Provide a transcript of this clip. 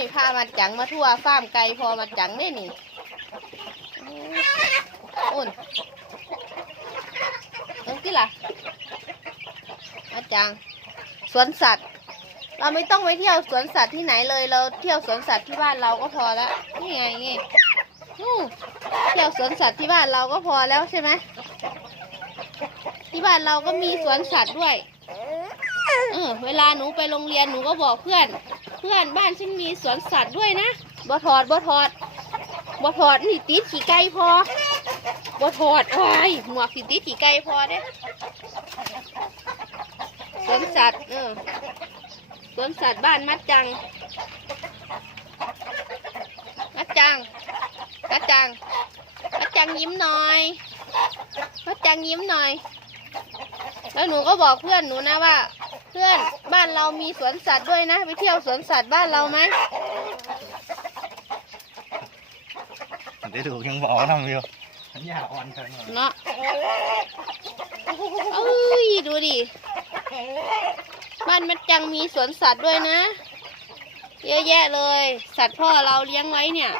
นี่พามาจังมาทั่วฟาร์มไก่พอมาจังได้นี่อุ่นเอ็งที่ล่ะมาจัง สวนสัตว์ เราไม่ต้องไปเที่ยวสวนสัตว์ที่ไหนเลย เราเที่ยวสวนสัตว์ที่บ้านเราก็พอแล้วนี่ไงนี่นู่นเที่ยวสวนสัตว์ที่บ้านเราก็พอแล้วใช่ไหมที่บ้านเราก็มีสวนสัตว์ด้วย เออ เวลาหนูไปโรงเรียนหนูก็บอกเพื่อน เพื่อนบ้านฉันมีสวนสัตว์ด้วยนะบ่ถอดบ่ถอดบ่ถอดนี่ติดขี่ไก่พอบ่ถอดโอ้ยหมวกสิติดขี่ไก่พอเด้สวนสัตว์เออสวนสัตว์บ้านมัดจัง มัดจัง มัดจัง มัดจังยิ้มหน่อย มัดจังยิ้มหน่อย แล้วหนูก็บอกเพื่อนหนูนะว่า เพื่อนบ้านเรามีสวนสัตว์ด้วยนะ ไปเที่ยวสวนสัตว์บ้านเราไหมได้ดูยังบอกทำอยู่ฉันอยากอ่อนเธอหน่อยเนาะเอ้ยดูดิ บ้านมัดจังมีสวนสัตว์ด้วยนะ เยอะแยะเลย สัตว์พ่อเราเลี้ยงไว้เนี่ย